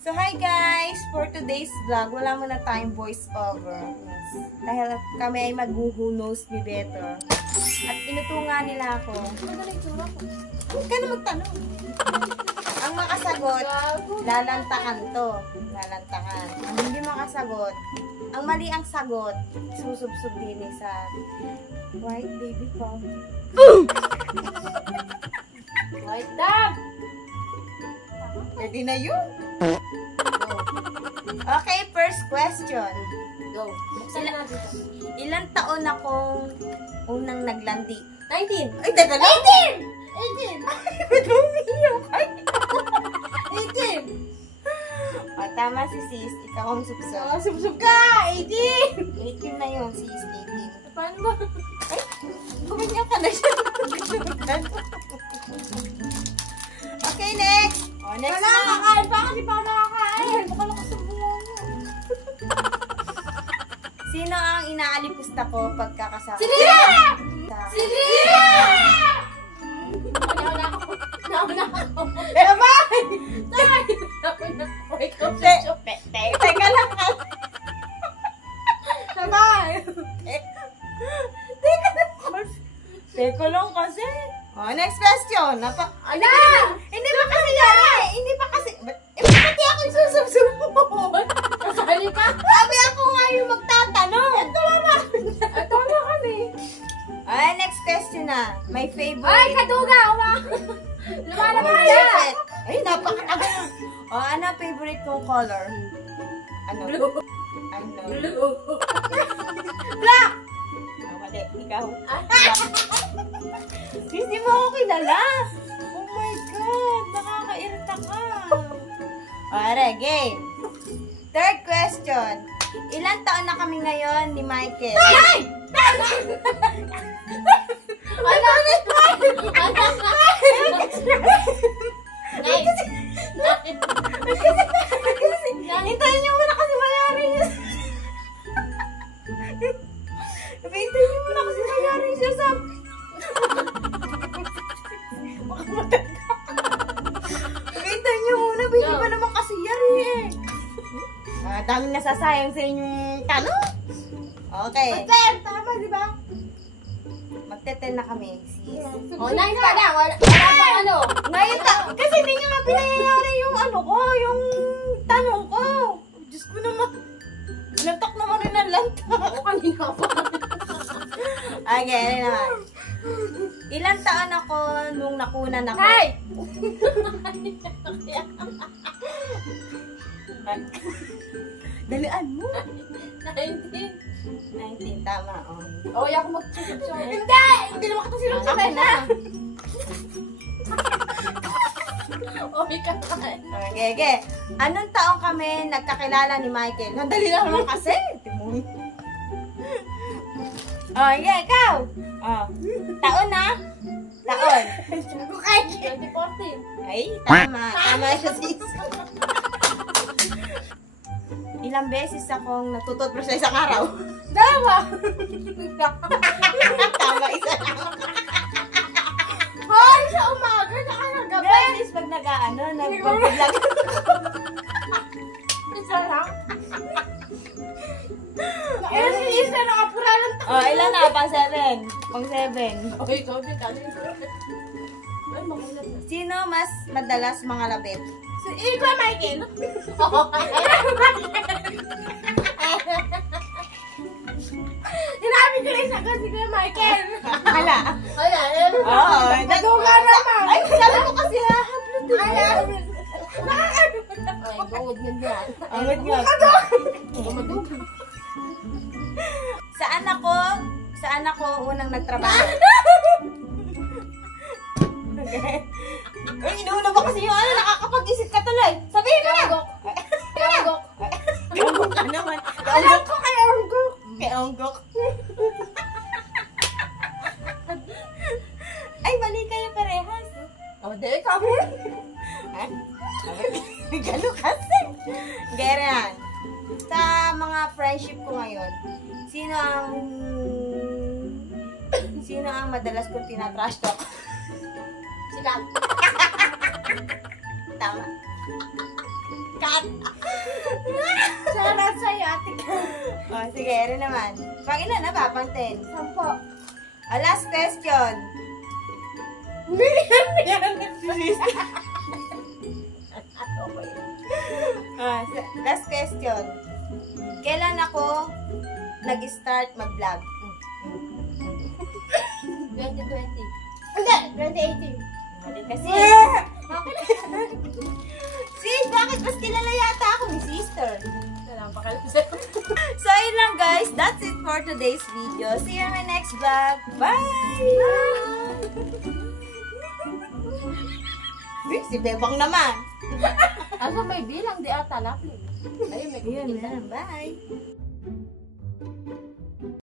So, hi guys! For today's vlog, wala muna tayong voice over. Dahil kami ay maghuhunos ni Beto. At inutungan nila ako. Huwag ka na magtanong. Ang makasagot, lalantakan to. Lalantakan. Ang hindi makasagot, ang mali ang sagot, susubsub din sa white baby pump. White dog! Pwede na yun. Okay, first question. Go. Buksan na natin ito. Ilang taon akong unang naglandi? 19! Ay, teka lang! 18! Ba't umiiyak? Ay! 18! O, tama si sis. Ikaw ang subsub. Oh, subsub ka! 18! 18 na yun, sis. 18. Paano ba? Ay! Gumanyan ka na siya. Okay, next! O, next Wala, na. kakain pa kasi pa ako nakakain. Baka nakasumbulan mo. Sino ang inaalipusta ko pagkakasama? Si Lila! Sa- Si Lila! Nauna ako. Abay! Nauna ako. Ikaw Te- subsub. Teka lang. Sabay! Teka lang kasi. O, next question. Ala! Hindi pa kasi yari. Hindi pa kasi. Pati ako yung susubsub. Kasali ka? Sabi ako nga yung magtatanong. Ito na kami. Ay, next question na. My favorite. Ay, kaduga! Lumalabas My ka! favorite. Ay, napakatagal. O, ano favorite kong color? Ano? Blue. Ano? Blue. Black! Oh, mali. Ikaw. Hindi mo ako kilala. Oh my God. Nakakairita ka. Alright, game. Third question. Ilan taon na kami ngayon ni Michael? Ay! Ano? Nice! Hintayin niyo muna kasi mayari niya. Hintayin niyo muna kasi mayari siya sa... Hintayin niyo muna, baby pa naman kasi yari eh. Daming nasasayang sa inyong tanong. Okay. Tama, di ba? Magte-10 na kami, sis. O, nice pa lang. Wala pa ano. Ngayon, kasi hindi niyo nga pinayayari yung ano ko, yung tanong ko. Diyos ko naman. Lantak naman rin ang lantak. O, kanina pa. Okay, ano naman. Ilang taon ako nung nakunan ako? Hey! Dalian mo. 19. 19, tama. Oh. O, ako mag-susubsub. Hindi! Hindi naman kita sinusubsub Okay na. O, ikakain. Okay, okay. Anong taon kami nagkakilala ni Michael? Nandali na naman kasi. Timon. Oh, yeah, ikaw. Oh. Taon na? Taon. 2014. Ay, tama. Tama siya, sis. Ilang beses akong natututbrush sa isang araw? Dalawa! Tama, isa lang. Hoy, sa umaga, saka ng gabi. Beses pag nag-ano, nag-vlog. Isa lang. Ayun, si Isa, nakapura lang. Oh, ilan na? Pang 7. Pang 7. O, ikaw din, dali. Ay, magulat na. Sino mas madalas mga labit? Si Ikaw, Michael. Hinabi ko rin sa si Kuya Michael. Hala. Wala, ayun. Oo. Naduga naman. Ay, sabi ko kasi hahablo din. Ay, gawad nga dyan. Ang good nga. Saan ako unang nagtrabaho? Okay. Uy, inuuna ba kasi yung ano, nakakapag-isip ka tuloy. Sabihin mo na. Gawanggok. Gaunggok ka naman. Alam ko kay Gawanggok. Gaunggok. Ay, mali kayo parehas. O, di, kami. Ha? Gano'n kasi. Ganyan. Sa mga friendship ko ngayon, sino ang madalas kong tinatrash talk? Sila. Tama. Cut! Shoutout sa'yo, ate Kat. Oh, sige, ano naman? Pang ilan na ba? Pang 10. 10. Last question. Last question. Kailan ako nag-start mag-vlog? 2020. Hindi! 2018. Mali kasi. Sis, bakit? Mas kilala yata ako ni sister. Salamat pa kayo sa'yo. So, ayun lang guys. That's it for today's video. See you in my next vlog. Bye! Uy, si Bebang naman. Asa may bilang di ata napin. Ayun, may Ayun kumikita. na. Bye!